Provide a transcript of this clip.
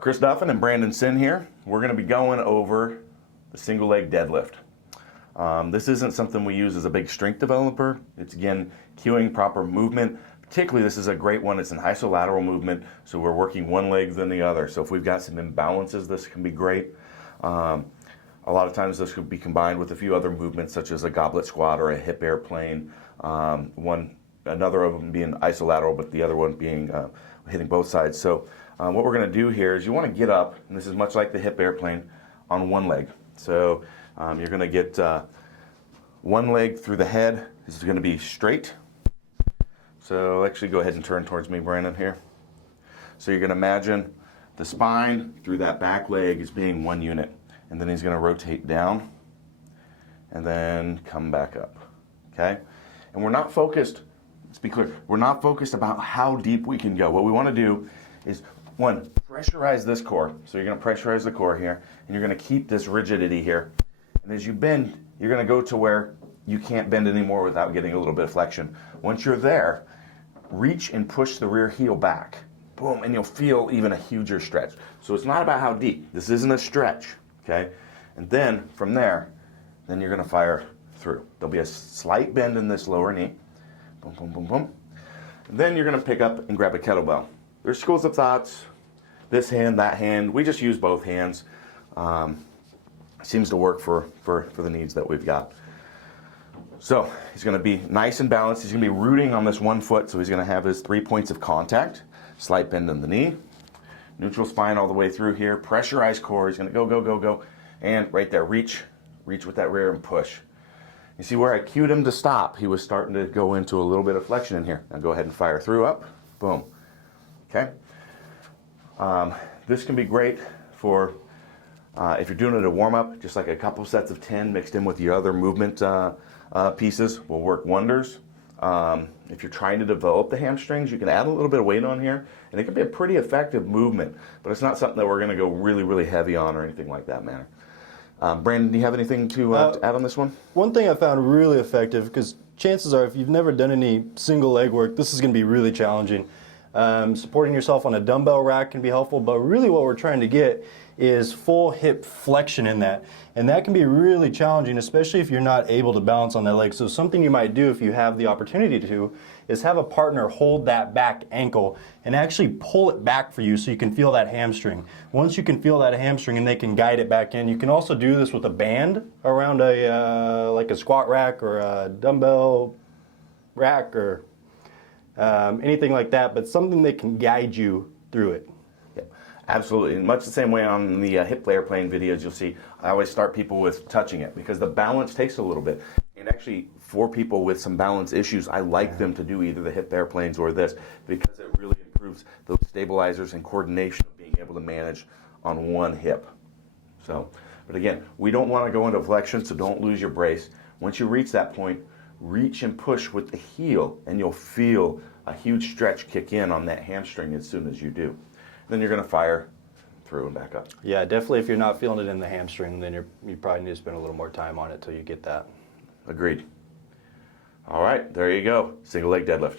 Chris Duffin and Brandon Sin here. We're going to be going over the single leg deadlift. This isn't something we use as a big strength developer. It's again cueing proper movement. Particularly, this is a great one. It's an isolateral movement, so we're working one leg than the other. So if we've got some imbalances, this can be great. A lot of times this could be combined with a few other movements such as a goblet squat or a hip airplane. Another of them being isolateral, but the other one being hitting both sides. So what we're going to do here is you want to get up, and this is much like the hip airplane, on one leg. So you're going to get one leg through the head. This is going to be straight. So actually go ahead and turn towards me, Brandon, here. So you're going to imagine the spine through that back leg as being one unit. And then he's going to rotate down and then come back up. Okay? And we're not focused, let's be clear, we're not focused about how deep we can go. What we want to do is, one, pressurize this core. So you're going to pressurize the core here, and you're going to keep this rigidity here. And as you bend, you're going to go to where you can't bend anymore without getting a little bit of flexion. Once you're there, reach and push the rear heel back. Boom, and you'll feel even a huger stretch. So it's not about how deep. This isn't a stretch, okay? And then, from there, then you're going to fire through. There'll be a slight bend in this lower knee. Boom, boom, boom, boom. And then you're going to pick up and grab a kettlebell. There's schools of thoughts, this hand, that hand. We just use both hands. Seems to work for the needs that we've got. So he's going to be nice and balanced. He's going to be rooting on this one foot, so he's going to have his 3 points of contact. Slight bend in the knee. Neutral spine all the way through here. Pressurized core. He's going to go, go, go, go. And right there, reach with that rear and push. You see where I cued him to stop? He was starting to go into a little bit of flexion in here. Now go ahead and fire through, up, boom. Okay? This can be great for if you're doing it a warm-up, just like a couple sets of 10 mixed in with your other movement pieces will work wonders. If you're trying to develop the hamstrings, you can add a little bit of weight on here, and it can be a pretty effective movement, but it's not something that we're going to go really, really heavy on or anything like that, man. Brandon, do you have anything to add on this one? One thing I found really effective, because chances are if you've never done any single leg work, this is going to be really challenging. Supporting yourself on a dumbbell rack can be helpful, but really what we're trying to get is full hip flexion in that. And that can be really challenging, especially if you're not able to balance on that leg. So something you might do if you have the opportunity to is have a partner hold that back ankle and actually pull it back for you so you can feel that hamstring. Once you can feel that hamstring and they can guide it back in, you can also do this with a band around like a squat rack or a dumbbell rack or anything like that, but something that can guide you through it. Absolutely, and much the same way on the hip airplane videos you'll see, I always start people with touching it because the balance takes a little bit. And actually, for people with some balance issues, I like them to do either the hip airplanes or this because it really improves those stabilizers and coordination of being able to manage on one hip. So, but again, we don't want to go into flexion, so don't lose your brace. Once you reach that point, reach and push with the heel, and you'll feel a huge stretch kick in on that hamstring as soon as you do. Then you're going to fire through and back up. Yeah, definitely if you're not feeling it in the hamstring, then you probably need to spend a little more time on it till you get that. Agreed. All right, there you go. Single leg deadlift.